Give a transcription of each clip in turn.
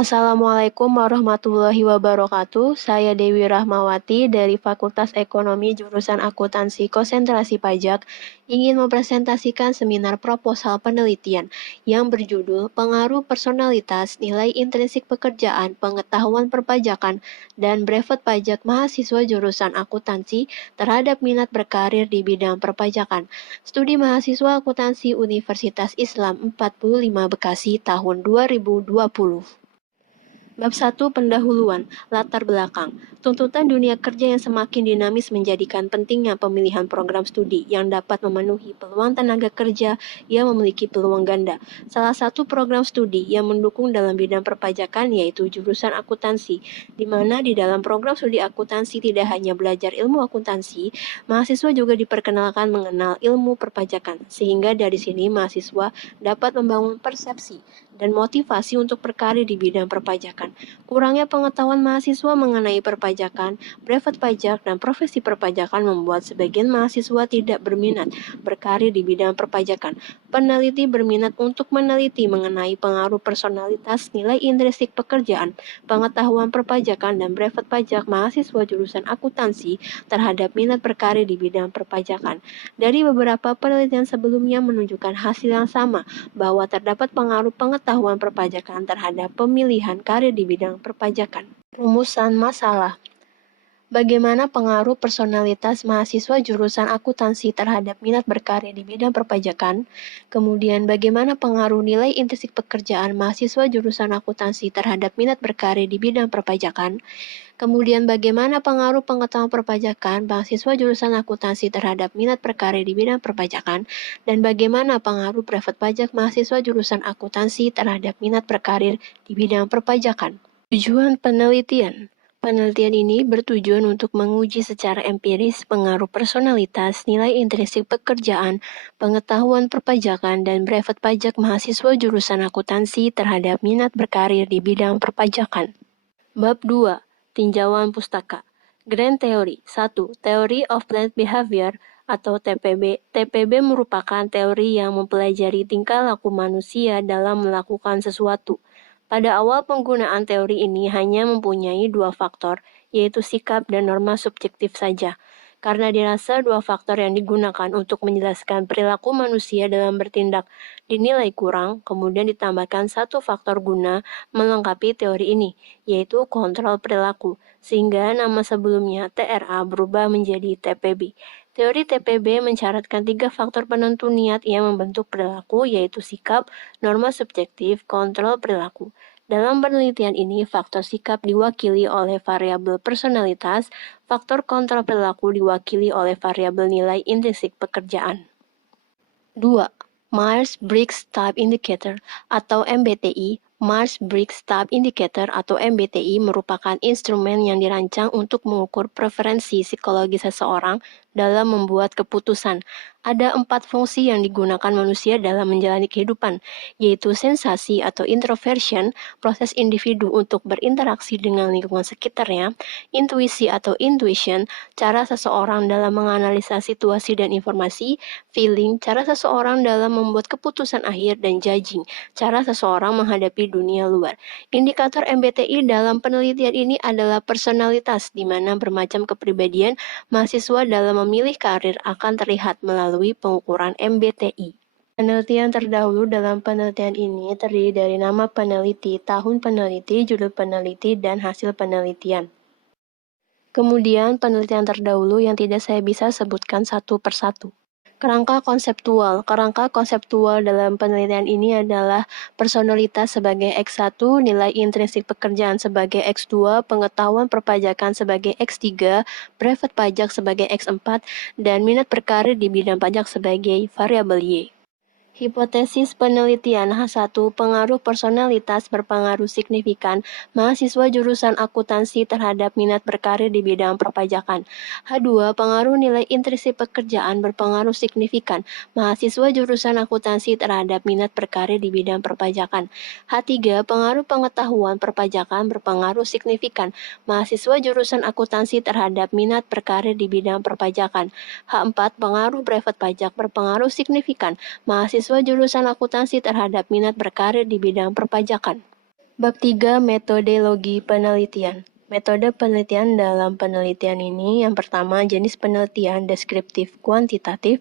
Assalamualaikum warahmatullahi wabarakatuh. Saya Dewi Rahmawati dari Fakultas Ekonomi jurusan Akuntansi Konsentrasi Pajak ingin mempresentasikan seminar proposal penelitian yang berjudul Pengaruh Personalitas, Nilai Intrinsik Pekerjaan, Pengetahuan Perpajakan, dan Brevet Pajak Mahasiswa jurusan Akuntansi terhadap minat berkarir di bidang perpajakan. Studi Mahasiswa Akuntansi Universitas Islam 45 Bekasi tahun 2020. Bab 1 Pendahuluan, Latar Belakang. Tuntutan dunia kerja yang semakin dinamis menjadikan pentingnya pemilihan program studi yang dapat memenuhi peluang tenaga kerja yang memiliki peluang ganda. Salah satu program studi yang mendukung dalam bidang perpajakan yaitu jurusan akuntansi, di mana di dalam program studi akuntansi tidak hanya belajar ilmu akuntansi, mahasiswa juga diperkenalkan mengenal ilmu perpajakan, sehingga dari sini mahasiswa dapat membangun persepsi dan motivasi untuk berkarir di bidang perpajakan. Kurangnya pengetahuan mahasiswa mengenai perpajakan, brevet pajak, dan profesi perpajakan membuat sebagian mahasiswa tidak berminat berkarir di bidang perpajakan. Peneliti berminat untuk meneliti mengenai pengaruh personalitas, nilai intrinsik pekerjaan, pengetahuan perpajakan, dan brevet pajak mahasiswa jurusan akuntansi terhadap minat berkarir di bidang perpajakan. Dari beberapa penelitian sebelumnya menunjukkan hasil yang sama, bahwa terdapat pengaruh pengetahuan perpajakan terhadap pemilihan karir di bidang perpajakan. Rumusan masalah. Bagaimana pengaruh personalitas mahasiswa jurusan akuntansi terhadap minat berkarir di bidang perpajakan? Kemudian, bagaimana pengaruh nilai intrinsik pekerjaan mahasiswa jurusan akuntansi terhadap minat berkarir di bidang perpajakan? Kemudian, bagaimana pengaruh pengetahuan perpajakan mahasiswa jurusan akuntansi terhadap minat berkarir di bidang perpajakan? Dan bagaimana pengaruh brevet pajak mahasiswa jurusan akuntansi terhadap minat berkarir di bidang perpajakan? Tujuan penelitian. Penelitian ini bertujuan untuk menguji secara empiris pengaruh personalitas, nilai intrinsik pekerjaan, pengetahuan perpajakan, dan brevet pajak mahasiswa jurusan akuntansi terhadap minat berkarir di bidang perpajakan. Bab 2. Tinjauan pustaka. Grand Theory 1. Theory of Planned Behavior atau TPB. TPB merupakan teori yang mempelajari tingkah laku manusia dalam melakukan sesuatu. Pada awal penggunaan teori ini hanya mempunyai dua faktor, yaitu sikap dan norma subjektif saja. Karena dirasa dua faktor yang digunakan untuk menjelaskan perilaku manusia dalam bertindak dinilai kurang, kemudian ditambahkan satu faktor guna melengkapi teori ini, yaitu kontrol perilaku, sehingga nama sebelumnya TRA berubah menjadi TPB. Teori TPB mensyaratkan tiga faktor penentu niat yang membentuk perilaku, yaitu sikap, norma subjektif, kontrol perilaku. Dalam penelitian ini, faktor sikap diwakili oleh variabel personalitas, faktor kontrol perilaku diwakili oleh variabel nilai intrinsik pekerjaan. 2. Myers-Briggs Type Indicator atau MBTI. Myers-Briggs Type Indicator atau MBTI merupakan instrumen yang dirancang untuk mengukur preferensi psikologi seseorang dalam membuat keputusan. Ada 4 fungsi yang digunakan manusia dalam menjalani kehidupan, yaitu sensasi atau introversion, proses individu untuk berinteraksi dengan lingkungan sekitarnya, intuisi atau intuition, cara seseorang dalam menganalisa situasi dan informasi, feeling, cara seseorang dalam membuat keputusan akhir, dan judging, cara seseorang menghadapi dunia luar. Indikator MBTI dalam penelitian ini adalah personalitas, di mana bermacam kepribadian mahasiswa dalam memilih karir akan terlihat melalui pengukuran MBTI. Penelitian terdahulu dalam penelitian ini terdiri dari nama peneliti, tahun peneliti, judul peneliti, dan hasil penelitian. Kemudian penelitian terdahulu yang tidak saya bisa sebutkan satu persatu. Kerangka konseptual. Kerangka konseptual dalam penelitian ini adalah personalitas sebagai X1, nilai intrinsik pekerjaan sebagai X2, pengetahuan perpajakan sebagai X3, brevet pajak sebagai X4, dan minat berkarir di bidang pajak sebagai variabel Y. Hipotesis penelitian H1, pengaruh personalitas berpengaruh signifikan mahasiswa jurusan akuntansi terhadap minat berkarir di bidang perpajakan. H2, pengaruh nilai intrinsik pekerjaan berpengaruh signifikan mahasiswa jurusan akuntansi terhadap minat berkarir di bidang perpajakan. H3, pengaruh pengetahuan perpajakan berpengaruh signifikan mahasiswa jurusan akuntansi terhadap minat berkarir di bidang perpajakan. H4, pengaruh brevet pajak berpengaruh signifikan mahasiswa jurusan akuntansi terhadap minat berkarir di bidang perpajakan. Bab 3 Metodologi Penelitian. Metode penelitian dalam penelitian ini yang pertama jenis penelitian deskriptif kuantitatif,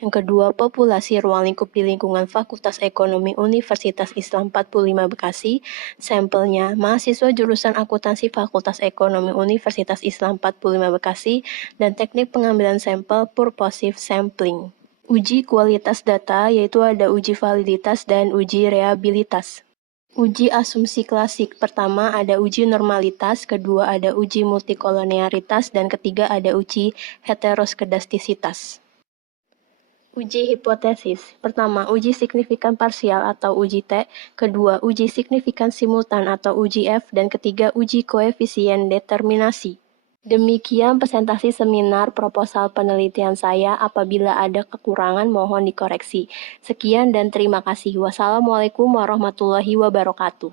yang kedua populasi ruang lingkup di lingkungan Fakultas Ekonomi Universitas Islam 45 Bekasi, sampelnya mahasiswa jurusan akuntansi Fakultas Ekonomi Universitas Islam 45 Bekasi, dan teknik pengambilan sampel purposive sampling. Uji kualitas data yaitu ada uji validitas dan uji reliabilitas. Uji asumsi klasik. Pertama ada uji normalitas, kedua ada uji multikolonialitas, dan ketiga ada uji heteroskedastisitas. Uji hipotesis. Pertama, uji signifikan parsial atau uji T, kedua uji signifikan simultan atau uji F, dan ketiga uji koefisien determinasi. Demikian presentasi seminar proposal penelitian saya. Apabila ada kekurangan mohon dikoreksi. Sekian dan terima kasih. Wassalamualaikum warahmatullahi wabarakatuh.